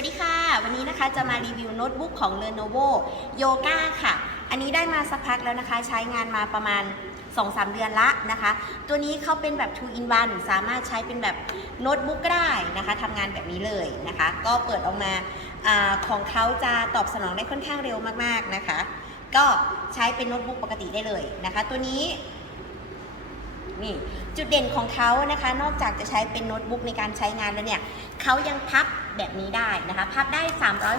วัสดีค่ะ วันนี้นะคะจะมารีวิวโน้ตบุ๊กของ Lenovo Yoga ค่ะ อันนี้ได้มาสักพักแล้วนะคะ ใช้งานมาประมาณ 2-3 เดือนละนะคะ ตัวนี้เขาเป็นแบบ 2 in 1 สามารถใช้เป็นแบบโน้ตบุ๊กก็ได้นะคะทำงานแบบนี้เลยนะคะ ก็เปิดออกมาอของเขาจะตอบสนองได้ค่อนข้างเร็วมากๆนะคะ ก็ใช้เป็นโน้ตบุ๊กปกติได้เลยนะคะ ตัวนี้ นี่จุดเด่นของเขานะคะ นอกจากจะใช้เป็นโน้ตบุ๊กในการใช้งานแล้วเนี่ยเขายังพับแบบนี้ได้นะคะ พับได้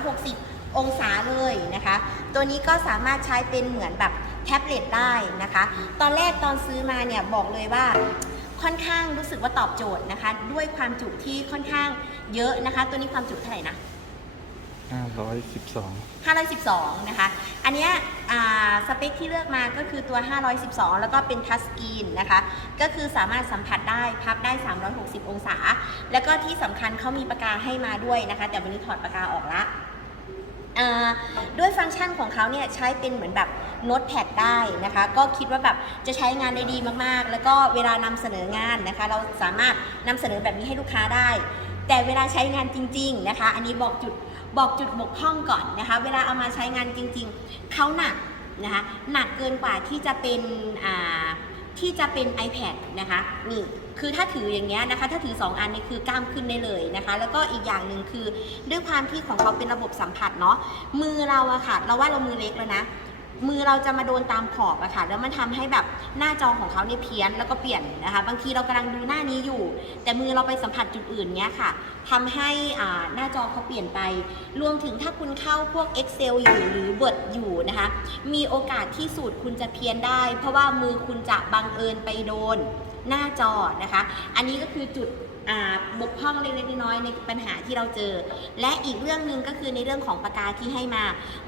360 องศาเลยนะคะ ตัวนี้ก็สามารถใช้เป็นเหมือนแบบแท็บเล็ตได้นะคะ ตอนแรกตอนซื้อมาเนี่ยบอกเลยว่าค่อนข้างรู้สึกว่าตอบโจทย์นะคะ ด้วยความจุที่ค่อนข้างเยอะนะคะ ตัวนี้ความจุเท่าไหร่นะ 512 512 นะคะ อันเนี้ยอ่าสเปคที่เลือกมาก็คือตัว 512 แล้วก็เป็นทัชสกรีนนะคะ ก็คือสามารถสัมผัสได้พับได้ 360 องศา แล้วก็ที่สำคัญเขามีปากกาให้มาด้วยนะคะ แต่วันนี้ถอดปากกาออกละอ่าด้วยฟังก์ชันของเขาเนี่ยใช้เป็นเหมือนแบบโน้ตแพดได้นะคะ ก็คิดว่าแบบจะใช้งานได้ดีมากๆ แล้วก็เวลานำเสนองานนะคะ เราสามารถนำเสนอแบบนี้ให้ลูกค้าได้ แต่เวลาใช้งานจริง ๆ นะคะ อันนี้บอกจุด บอกจุดบกพร่องก่อนนะคะ เวลาเอามาใช้งานจริงๆ เขาหนักนะคะหนักเกินกว่าที่จะเป็นที่จะเป็น iPad นะคะนี่คือถ้าถืออย่างเงี้ยนะคะ ถ้าถือ 2 อันนี่คือกล้ามขึ้นได้เลยนะคะ แล้วก็อีกอย่างหนึ่งคือด้วยความที่ของเขาเป็นระบบสัมผัสเนาะมือเราอะค่ะ เราว่าเรามือเล็กแล้วนะ มือเราจะมาโดนตามขอบอะค่ะ แล้วมันทำให้แบบหน้าจอของเขาเนี่ยเพี้ยนแล้วก็เปลี่ยนนะคะ บางทีเรากำลังดูหน้านี้อยู่ แต่มือเราไปสัมผัสจุดอื่นเนี้ยค่ะทำให้หน้าจอเขาเปลี่ยนไป รวมถึงถ้าคุณเข้าพวก Excel อยู่หรือ Word อยู่นะคะ มีโอกาสที่สูตรคุณจะเพี้ยนได้ เพราะว่ามือคุณจะบังเอิญไปโดนหน้าจอนะคะ อันนี้ก็คือจุด บกพร่องเล็กๆน้อยๆในปัญหาที่เราเจอ และอีกเรื่องหนึ่งก็คือในเรื่องของปากกาที่ให้มา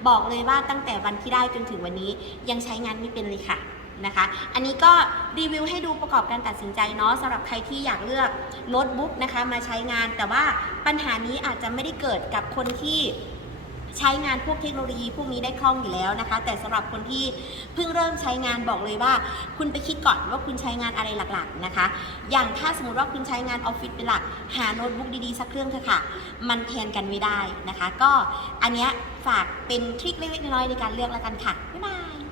บอกเลยว่าตั้งแต่วันที่ได้จนถึงวันนี้ยังใช้งานไม่เป็นเลยค่ะนะคะ อันนี้ก็รีวิวให้ดูประกอบการตัดสินใจเนาะสำหรับใครที่อยากเลือกโน้ตบุ๊กนะคะมาใช้งาน แต่ว่าปัญหานี้อาจจะไม่ได้เกิดกับคนที่ ใช้งานพวกเทคโนโลยีพวกนี้ได้คล่องอยู่แล้วนะคะ แต่สำหรับคนที่เพิ่งเริ่มใช้งานบอกเลยว่า คุณไปคิดก่อนว่าคุณใช้งานอะไรหลักๆนะคะ อย่างถ้าสมมติว่าคุณใช้งานออฟฟิศเป็นหลัก หาโน้ตบุ๊กดีๆสักเครื่องเถอะค่ะ มันแทนกันไม่ได้นะคะ ก็อันเนี้ยฝากเป็นทริคเล็กๆน้อยๆในการเลือกแล้วกันค่ะบ๊ายบาย